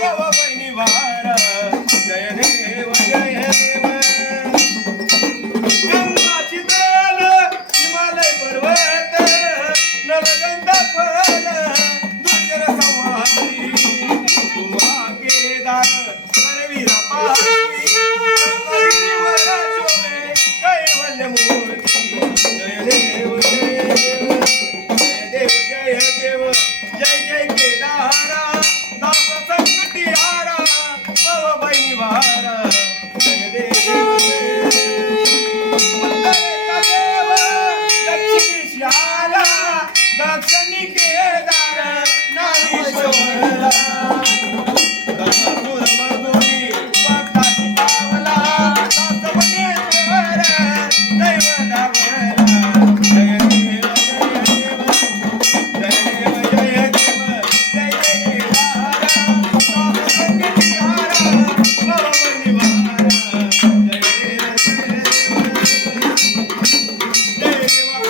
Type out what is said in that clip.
भव बहिणी वारा जय देव जय देव गंगाची दाल हिमालय पर्वत नलगंधा फल दुर्जर संहारी तुम्हा केदार करवीरा पारी गिरीवर शोभे कैवल्य मूर्ती जय देव जय देव जय देव जय जय केदारा दास संकटी हारा भव बहिणी वारा जय देव उत्तरेचा देव दक्षिणेशी आला दक्षिणी केदार नारीश्वरला दशसुर मधुरी भक्ताची पावला दास बनेश्वर दैव दावला जय देव जय देव जय देव जय देव जय जय केदारा दास संकटी हारा भव